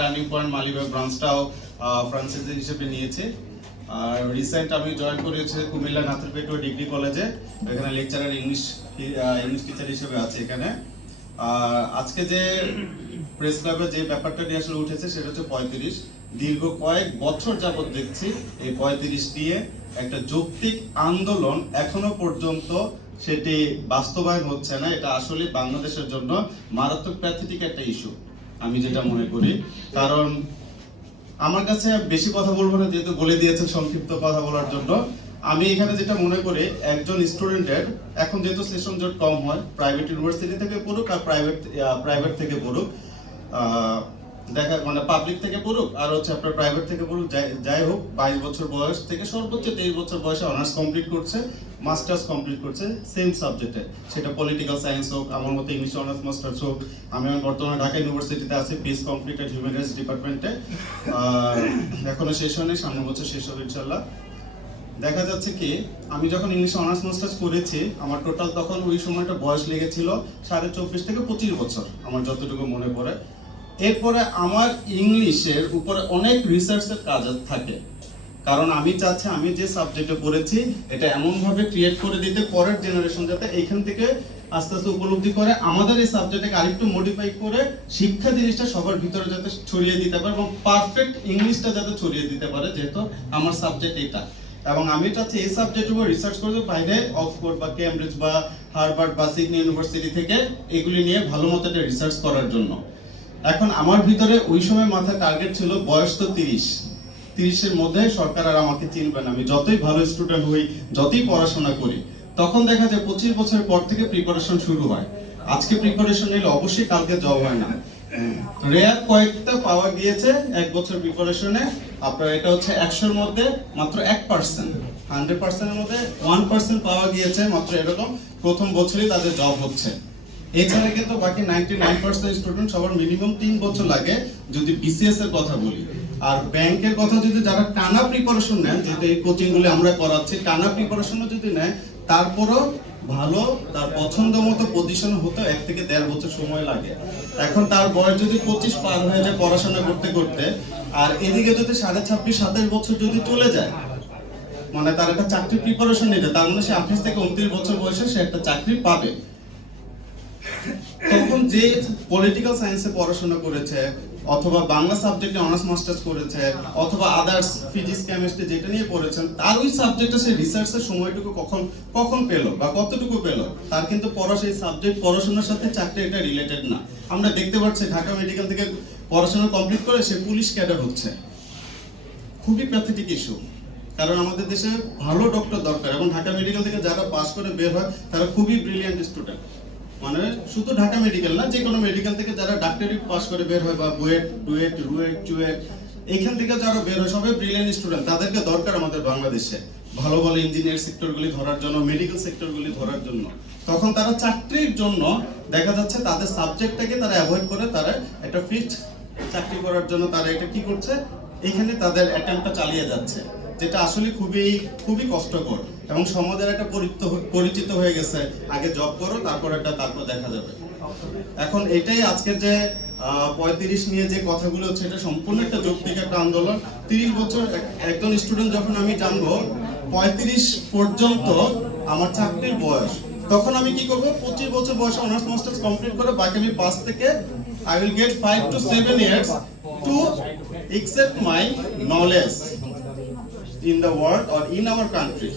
Turning point Malibagh ব্রাঞ্চটাও franchise হিসেবে নিয়েছে। আর রিসেন্ট আমি জয়েন করেছি কুমিল্লা নাথুর ডিগ্রি কলেজে এখানে লেকচারার ইংলিশ ইংলিশ টিচার হিসেবে আছে এখানে। আর আজকে যে প্রেস ক্লাবে যে ব্যাপারটা নিয়ে আসলে উঠেছে সেটা হচ্ছে পঁয়ত্রিশ। দীর্ঘ কয়েক বছর যাবৎ দেখছি এই পঁয়ত্রিশ নিয়ে একটা যৌক্তিক আন্দোলন এখনও পর্যন্ত সেটি বাস্তবায়ন হচ্ছে না। এটা আসলে বাংলাদেশের জন্য মারাত্মক প্যাথেটিক একটা ইস্যু আমি যেটা মনে করি, কারণ আমার কাছে বেশি কথা বলব না, যেহেতু বলে দিয়েছেন সংক্ষিপ্ত কথা বলার জন্য। আমি এখানে যেটা মনে করি, একজন স্টুডেন্টের, এখন যেহেতু সেশন জট কম হয় প্রাইভেট ইউনিভার্সিটি থেকে পড়ুক আর প্রাইভেট প্রাইভেট থেকে পড়ুক দেখা মানে পাবলিক থেকে পড়ুক আর হচ্ছে আপনার প্রাইভেট থেকে পড়ুক, যাই হোক, বাইশ বছর বয়স থেকে সর্বোচ্চ তেইশ বছর বয়সে অনার্স কমপ্লিট করছে মাস্টার্স কমপ্লিট করছে সেম সাবজেক্টে সেটা পলিটিক্যাল সায়েন্স হোক, আমার মতো ইংলিশ অনার্স মাস্টার্স হোক। আমি বর্তমানে ঢাকা ইউনিভার্সিটিতে আছি peace complete completed human rights ডিপার্টমেন্টে এখনও শেষ হয়নি, সামনের বছর শেষ হবে ইনশাল্লাহ দেখা যাচ্ছে কি, আমি যখন ইংলিশ অনার্স মাস্টার্স করেছি, আমার টোটাল তখন ওই সময়টা বয়স লেগেছিল সাড়ে চব্বিশ থেকে পঁচিশ বছর, আমার যতটুকু মনে পড়ে। এরপরে আমার ইংলিশের উপরে অনেক রিসার্চের কাজ থাকে। কারণ আমি চাচ্ছি, আমি যে সাবজেক্টে পড়েছি, এটা এমনভাবে ক্রিয়েট করে দিতে পরের জেনারেশন যাতে এইখান থেকে আস্তে আস্তে উপলব্ধি করে, আমাদের এই সাবজেক্টকে আরেকটু মডিফাই করে শিক্ষা জিনিসটা সবার ভিতরে যাতে ছড়িয়ে দিতে পারে এবং পারফেক্ট ইংলিশটা যাতে ছড়িয়ে দিতে পারে, যেহেতু আমার সাবজেক্ট এটা। এবং আমি চাচ্ছি এই সাবজেক্টের উপর রিসার্চ করতে বাইরে অক্সফোর্ড বা কেমব্রিজ বা হার্ভার্ড বা সিডনি ইউনিভার্সিটি থেকে এগুলি নিয়ে ভালো মতো রিসার্চ করার জন্য। এখন আমার ভিতরে ওই সময় মাথায় টার্গেট ছিল বয়স তো তিরিশ। তিরিশের মধ্যে সরকার আর আমাকে চিনবে না। আমি যতই ভালো স্টুডেন্ট হই, যতই পড়াশোনা করি, তখন দেখা যায় পঁচিশ বছর পর থেকে প্রিপারেশন শুরু হয়। আজকে প্রিপারেশন নিলে অবশ্যই কালকে জব হয় না। রেয়ার কয়েকটা পাওয়া গিয়েছে এক বছর প্রিপারেশনে আপনার এটা হচ্ছে একশোর মধ্যে মাত্র এক পার্সেন্ট হান্ড্রেড পার্সেন্টের মধ্যে ওয়ান পার্সেন্ট পাওয়া গিয়েছে মাত্র এরকম প্রথম বছরই তাদের জব হচ্ছে। এছাড়া কিন্তু বাকি নাইনটি নাইন পার্সেন্ট স্টুডেন্ট সবার মিনিমাম তিন বছর লাগে। যদি বিসিএস এর কথা বলি আর ব্যাংকের কথা যদি যারা টানা প্রিপারেশন নেন যেহেতু এই কোচিং গুলি আমরা করাচ্ছি, টানা প্রিপারেশনও যদি নেয়, তারপরও ভালো, তার পছন্দ মতো পজিশন হতো এক থেকে দেড় বছর সময় লাগে। এখন তার বয়স যদি পঁচিশ পার হয়ে যায় পড়াশোনা করতে করতে, আর এদিকে যদি সাড়ে ছাব্বিশ, সাতাশ বছর যদি চলে যায় মানে তার একটা চাকরি প্রিপারেশন নিতে, তার মানে সে আঠাশ থেকে উনত্রিশ বছর বয়সে সে একটা চাকরি পাবে। তখন যে পলিটিক্যাল সায়েন্সে পড়াশোনা করেছে, অথবা বাংলা সাবজেক্টে অনার্স মাস্টার্স করেছে, অথবা আদার্স ফিজিক্স কেমিস্ট্রি যেটা নিয়ে পড়েছেন, তার ওই সাবজেক্টে সে রিসার্চের সময়টুকু কখন কখন পেল বা কতটুকু পেল? তার কিন্তু পড়া, সেই সাবজেক্ট পড়াশোনার সাথে চাকরি এটা রিলেটেড না। আমরা দেখতে পাচ্ছি ঢাকা মেডিকেল থেকে পড়াশোনা কমপ্লিট করে সে পুলিশ ক্যাডার হচ্ছে। খুবই প্যাথেটিক ইস্যু কারণ আমাদের দেশে ভালো ডক্টর দরকার। এবং ঢাকা মেডিকেল থেকে যারা পাস করে বের হয়, তারা খুবই ব্রিলিয়ান্ট স্টুডেন্ট মানে শুধু ঢাকা মেডিকেল না যে কোনো মেডিকেল থেকে যারা ডাক্তারি পাস করে বের হয় বা বুয়েট, টুয়েট, রুয়েট, চুয়েট এইখান থেকে যারা বের হয়, সবাই ব্রিলিয়ান্ট স্টুডেন্ট তাদেরকে দরকার আমাদের বাংলাদেশে। ভালো ভালো ইঞ্জিনিয়ার সেক্টরগুলি ধরার জন্য মেডিকেল সেক্টরগুলি ধরার জন্য। তখন তারা চাকরির জন্য দেখা যাচ্ছে তাদের সাবজেক্টটাকে তারা অ্যাভয়েড করে তারা একটা ফিক্সড চাকরি করার জন্য তারা এটা কি করছে? এখানে তাদের অ্যাটেম্পটা চালিয়ে যাচ্ছে, যেটা আসলে খুবই খুবই কষ্টকর। এবং সমাজের একটা পরিচিত হয়ে গেছে। আগে জব করো, তারপর একটা তারপর দেখা যাবে। এখন এটাই আজকের যে পঁয়ত্রিশ নিয়ে যে কথাগুলো হচ্ছে, এটা সম্পূর্ণ একটা যৌক্তিক একটা আন্দোলন। তিরিশ বছর এক- একজন স্টুডেন্ট যখন আমি জানব, পঁয়ত্রিশ পর্যন্ত আমার চাকরির বয়স, তখন আমি কি করব? পঁচিশ বছর বয়সে অনার্স মাস্টার্স কমপ্লিট করে বাকি আমি পাঁচ থেকে I will get five to seven years to accept my knowledge in the world or in our country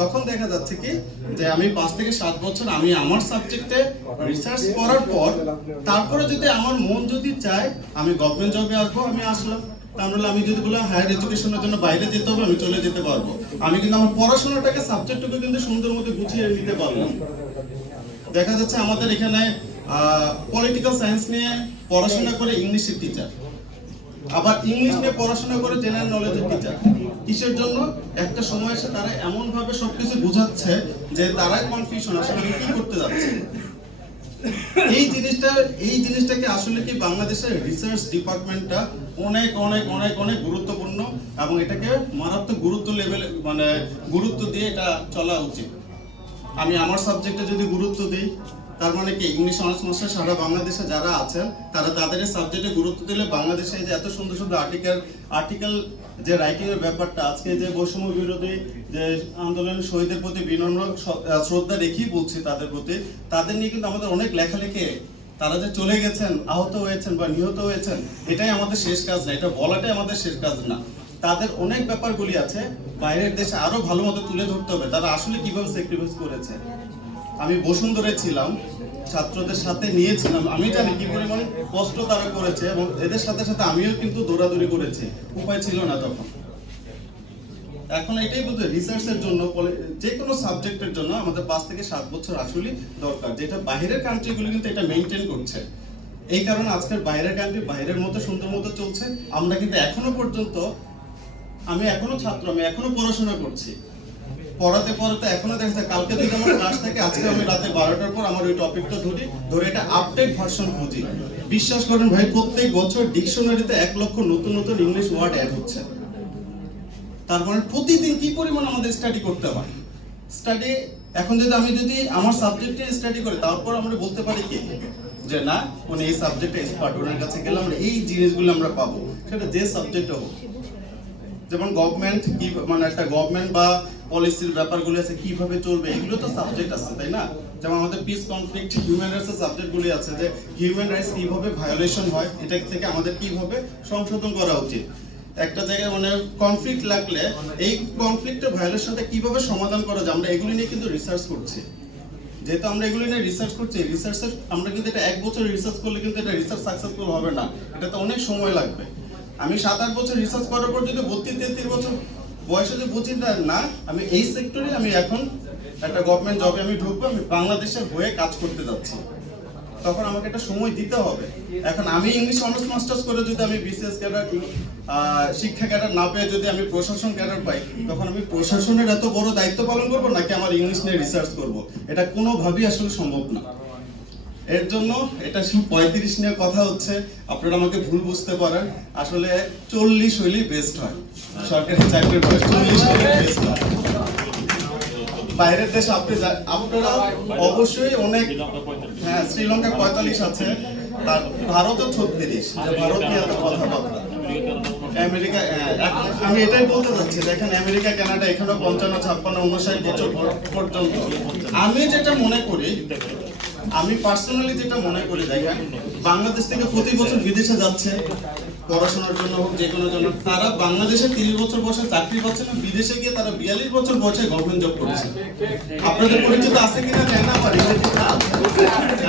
তখন দেখা যাচ্ছে কি যে আমি পাঁচ থেকে সাত বছর আমি আমার সাবজেক্টে রিসার্চ করার পর তারপরে যদি আমার মন যদি চায়, আমি গভর্নমেন্ট জবে আসব, আমি আসলাম। তাহলে আমি যদি বললাম হায়ার এডুকেশনের জন্য বাইরে যেতে হবে, আমি চলে যেতে পারব। আমি কিন্তু আমার পড়াশোনাটাকে সাবজেক্টটুকু কিন্তু সুন্দর মতো গুছিয়ে নিতে পারলাম দেখা যাচ্ছে আমাদের এখানে পলিটিক্যাল সায়েন্স নিয়ে পড়াশোনা করে ইংলিশের টিচার আবার ইংলিশ নিয়ে পড়াশোনা করে জেনারেল নলেজের টিচার কিসের জন্য? একটা সময় এসে তারা এমন ভাবে সবকিছু বোঝাচ্ছে যে তারাই কনফিউশন আসলে কি করতে যাচ্ছি? এই জিনিসটা, এই জিনিসটাকে আসলে কি বাংলাদেশের রিসার্চ ডিপার্টমেন্টটা অনেক অনেক অনেক অনেক গুরুত্বপূর্ণ এবং এটাকে মারাত্মক গুরুত্ব লেভেলে মানে গুরুত্ব দিয়ে এটা চলা উচিত। আমি আমার সাবজেক্টে যদি গুরুত্ব দিই তার মানে কি ইংলিশ অনার্স মাস্টার সারা বাংলাদেশে যারা আছেন, তারা তাদের সাবজেক্টে গুরুত্ব দিলে বাংলাদেশে যে এত সুন্দর সুন্দর আর্টিকেল আর্টিকেল যে রাইটিং এর ব্যাপারটা, আজকে যে বৈষম্য বিরোধী যে আন্দোলনের শহীদের প্রতি বিনম্র শ্রদ্ধা রেখেই বলছি তাদের প্রতি, তাদের নিয়ে কিন্তু আমাদের অনেক লেখালেখি, তারা যে চলে গেছেন, আহত হয়েছেন বা নিহত হয়েছেন, এটাই আমাদের শেষ কাজ না, এটা বলাটাই আমাদের শেষ কাজ না। তাদের অনেক ব্যাপারগুলি আছে, বাইরের দেশে আরও ভালো মতো তুলে ধরতে হবে, তারা আসলে কীভাবে স্যাক্রিফাইস করেছে। আমি বসুন্ধরে ছিলাম, ছাত্রদের সাথে নিয়েছিলাম। আমি জানি কি পরিমাণ কষ্ট তারা করেছে এবং এদের সাথে সাথে আমিও কিন্তু দৌড়াদৌড়ি করেছি। উপায় ছিল না তখন। এখন এটাই বলতে রিসার্চের জন্য যে কোনো সাবজেক্টের জন্য আমাদের পাঁচ থেকে সাত বছর আসলে দরকার। যেটা বাইরের কান্ট্রিগুলো কিন্তু এটা মেনটেন করছে। এই কারণে আজকের বাইরের কান্ট্রি বাইরের মতো, সুন্দর মতো চলছে। আমরা কিন্তু এখনও পর্যন্ত, আমি এখনও ছাত্র, আমি এখনও পড়াশোনা করছি। পড়াতে পড়াতে এখনও দেখা যায় কালকে যদি আমার ক্লাস থাকে, আজকে আমি রাতে বারোটার পর আমার ওই টপিকটা ধরি, ধরে এটা আপডেট ভার্সন খুঁজি। বিশ্বাস করেন ভাই, প্রত্যেক বছর ডিকশনারিতে এক লক্ষ নতুন নতুন ইংলিশ ওয়ার্ড অ্যাড হচ্ছে। তার মানে প্রতিদিন কি পরিমাণ আমাদের স্টাডি করতে হয়? স্টাডি এখন যদি আমি যদি আমার সাবজেক্টে স্টাডি করি, তারপর আমরা বলতে পারি কি? যে না উনি এই সাবজেক্টে এক্সপার্ট ওনার কাছে গেলে আমরা এই জিনিসগুলো আমরা পাবো। সেটা যে সাবজেক্টে হোক। যেমন গভর্নমেন্ট কি মানে একটা গভর্নমেন্ট বা পলিসির ব্যাপারগুলো আছে, কীভাবে চলবে, এগুলো তো সাবজেক্ট আছে, তাই না? যেমন আমাদের পিস কনফ্লিক্ট হিউম্যান রাইটসের সাবজেক্টগুলি আছে যে হিউম্যান রাইটস কীভাবে ভায়োলেশন হয়, এটা থেকে আমাদের কীভাবে সংশোধন করা উচিত? একটা জায়গায় মানে কনফ্লিক্ট লাগলে, এই কনফ্লিক্টের ভায়োলেশনটা কীভাবে সমাধান করা যায়? আমরা এগুলি নিয়ে কিন্তু রিসার্চ করছি। যেহেতু আমরা এগুলো নিয়ে রিসার্চ করছি রিসার্চের আমরা কিন্তু এটা এক বছর রিসার্চ করলে কিন্তু এটা রিসার্চ সাকসেসফুল হবে না। এটাতে অনেক সময় লাগবে। আমি সাত আট বছর রিসার্চ করার পর যদি বত্রিশ, তেত্রিশ বছর বয়সে যদি বুঝি না, আমি এই সেক্টরে আমি এখন একটা গভর্নমেন্ট জবে আমি ঢুকবো, আমি বাংলাদেশের হয়ে কাজ করতে যাচ্ছি। তখন আমাকে একটা সময় দিতে হবে। এখন আমি ইংলিশ অনার্স মাস্টার্স করে যদি আমি বিসিএস ক্যাডার শিক্ষা ক্যাডার না পেয়ে যদি আমি প্রশাসন ক্যাডার পাই, তখন আমি প্রশাসনের এত বড় দায়িত্ব পালন করব নাকি আমার ইংলিশ নিয়ে রিসার্চ করব? এটা কোনোভাবেই আসলে সম্ভব না। এর জন্য এটা পঁয়ত্রিশ নিয়ে কথা হচ্ছে। আপনারা আমাকে ভুল বুঝতে পারেন। আসলে চল্লিশ হইলেই বেস্ট হয়। সরকারি চাকরির বয়স চল্লিশ বেস্ট হয়। বাইরের দেশে আপনি আপনারা অবশ্যই অনেক হ্যাঁ শ্রীলঙ্কা পঁয়তাল্লিশ আছে। ভারতও ছত্রিশ। যে ভারত নিয়ে এত কথাবার্তা আমেরিকা হ্যাঁ, আমি এটাই বলতে চাচ্ছি দেখেন আমেরিকা কানাডা এখানে পঞ্চান্ন ছাপ্পান্ন উনষাট বছর পর্যন্ত। আমি যেটা মনে করি আমি পার্সোনালি যেটা মনে করি দেখেন বাংলাদেশ থেকে প্রতি বছর বিদেশে যাচ্ছে, পড়াশোনার জন্য হোক, যে কোনো জন্য, তারা বাংলাদেশে তিরিশ বছর বয়সে চাকরি পাচ্ছে না, বিদেশে গিয়ে তারা বিয়াল্লিশ বছর বয়সে গভর্নমেন্ট জব করছে। আপনাদের পরিচিত আছে কিনা জানি না, আমার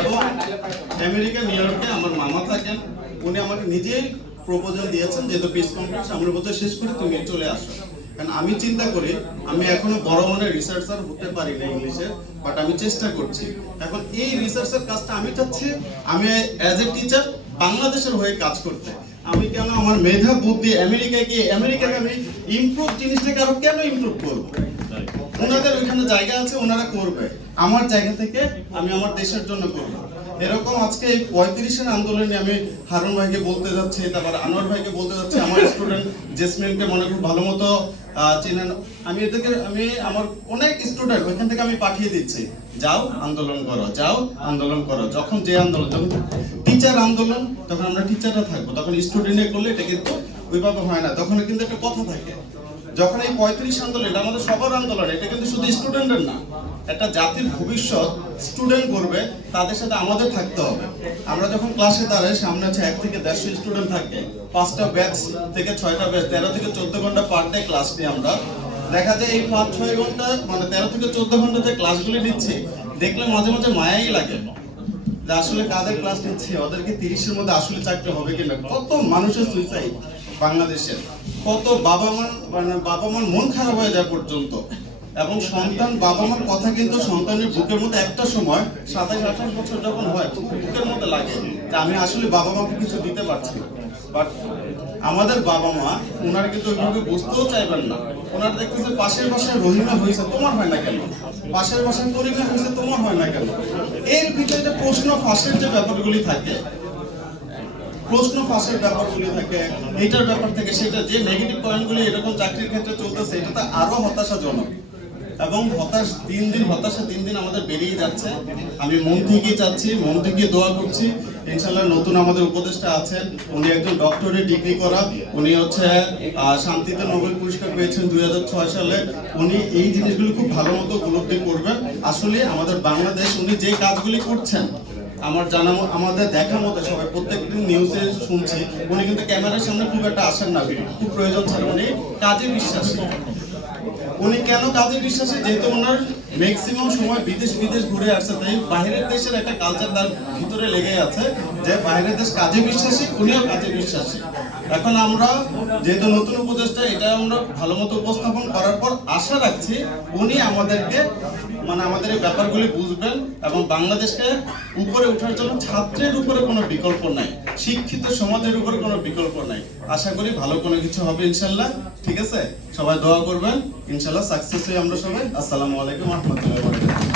এবং আমেরিকা নিউ ইয়র্কে আমার মামা থাকেন, উনি আমাকে নিজেই প্রপোজাল দিয়েছেন, যেহেতু পিস কনফারেন্স আমরা বলতে শেষ করে তুমি চলে আসো। কারণ আমি চিন্তা করি, আমি এখনও বড় মানের রিসার্চার হতে পারি না ইংলিশে বাট আমি চেষ্টা করছি। এখন এই রিসার্চের কাজটা আমি চাচ্ছি, আমি অ্যাজ এ টিচার বাংলাদেশের হয়ে কাজ করতে। আমি কেন আমার মেধা বুদ্ধি আমেরিকায় গিয়ে আমেরিকাকে আমি ইমপ্রুভ জিনিসটাকে আরও কেন ইমপ্রুভ করব? ওনাদের ওইখানে জায়গা আছে, ওনারা করবে। আমার জায়গা থেকে আমি আমার দেশের জন্য করব। এরকম আজকে এই পঁয়ত্রিশের আন্দোলনে আমি হারুন ভাইকে বলতে যাচ্ছি, তারপর আনোয়ার ভাইকে বলতে যাচ্ছি। আমার স্টুডেন্ট জেসমিনকে মনে খুব ভালো মতো চেনেন। আমি এদেরকে, আমি আমার অনেক স্টুডেন্ট ওইখান থেকে আমি পাঠিয়ে দিচ্ছি। যাও, আন্দোলন করো, যাও, আন্দোলন করো। যখন যে আন্দোলন, যখন টিচার আন্দোলন, তখন আমরা টিচাররা থাকব। তখন স্টুডেন্টে করলে এটা কিন্তু ওইভাবে হয় না। তখন কিন্তু একটা কথা থাকে যখন এই পঁয়ত্রিশ আন্দোলন, এটা আমাদের সবার আন্দোলন, এটা কিন্তু শুধু স্টুডেন্টের না, একটা জাতির ভবিষ্যৎ স্টুডেন্ট করবে, তাদের সাথে আমাদের থাকতে হবে। আমরা যখন ক্লাসে দাঁড়াই, সামনে আছে এক থেকে দেড়শো স্টুডেন্ট থাকে। পাঁচটা ব্যাচ থেকে ছয়টা ব্যাচ তেরো থেকে চোদ্দ ঘণ্টা পার ডে ক্লাস নিই আমরা। দেখা যায় এই পাঁচ, ছয় ঘণ্টা মানে তেরো থেকে চোদ্দ ঘণ্টা যে ক্লাসগুলি নিচ্ছি, দেখলে মাঝে মাঝে মায়াই লাগে। যে আসলে কাদের ক্লাস নিচ্ছে, ওদেরকে তিরিশের মধ্যে আসলে চাকরি হবে কিনা? কত মানুষের সুইসাইড বাংলাদেশের কত বাবা মা মানে বাবা মার মন খারাপ হয়ে যায় পর্যন্ত। এবং সন্তান, বাবা মার কথা কিন্তু সন্তানের বুকের মধ্যে একটা সময়, সাতাশ, আঠাশ বছর যখন হয়, বুকের মধ্যে লাগে যে আমি আসলে বাবা মাকে কিছু দিতে পারছি বাট আমাদের বাবা মা ওনার কিন্তু ওইভাবে বুঝতেও চাইবেন না। ওনারা দেখতেছে পাশের বাসায় রহিমা হয়েছে, তোমার হয় না কেন? পাশের বাসায় করিমা হয়েছে, তোমার হয় না কেন? এর ভিতরে যে প্রশ্ন ফাঁসের যে ব্যাপারগুলি থাকে প্রশ্ন ফাঁসের ব্যাপারগুলি থাকে, এইটার ব্যাপার থেকে সেটা যে নেগেটিভ পয়েন্টগুলি এরকম চাকরির ক্ষেত্রে চলতেছে, এটা তো আরও হতাশাজনক। এবং হতাশ দিন দিন, হতাশা দিন দিন আমাদের বেড়েই যাচ্ছে। আমি মন থেকে চাচ্ছি, মন থেকে দোয়া করছি। ইনশাল্লাহ নতুন আমাদের উপদেষ্টা আছেন, উনি একজন ডক্টরেট ডিগ্রি করা, উনি হচ্ছে শান্তিতে নোবেল পুরস্কার পেয়েছেন দুই হাজার ছয় সালে। উনি এই জিনিসগুলো খুব ভালো মতো উপলব্ধি করবেন। আসলে আমাদের বাংলাদেশ, উনি যে কাজগুলি করছেন আমার জানা আমাদের দেখা মতো সবাই প্রত্যেকদিন নিউজে শুনছি। উনি কিন্তু ক্যামেরার সামনে খুব একটা আসেন না খুব প্রয়োজন ছাড়া উনি কাজে বিশ্বাস। উনি কেন কাজে বিশ্বাসী? যেহেতু ওনার ম্যাক্সিমাম সময় বিদেশ বিদেশ ঘুরে আসছে তাই বাইরের দেশের একটা কালচার তার ভিতরে লেগে আছে যে বাইরের দেশ কাজে বিশ্বাসী, উনিও কাজে বিশ্বাসী। এখন আমরা যেহেতু নতুন উপদেশটা এটা আমরা ভালো মতো উপস্থাপন করার পর আশা রাখছি উনি আমাদেরকে মানে আমাদের এই ব্যাপারগুলি বুঝবেন এবং বাংলাদেশকে উপরে ওঠার জন্য ছাত্রের উপরে কোনো বিকল্প নাই, শিক্ষিত সমাজের উপরে কোনো বিকল্প নাই। আশা করি ভালো কোনো কিছু হবে ইনশাল্লাহ, ঠিক আছে? সবাই দোয়া করবেন, ইনশাল্লাহ সাকসেস হই আমরা সবাই। আসসালামু আলাইকুম রহমতুল্লাহ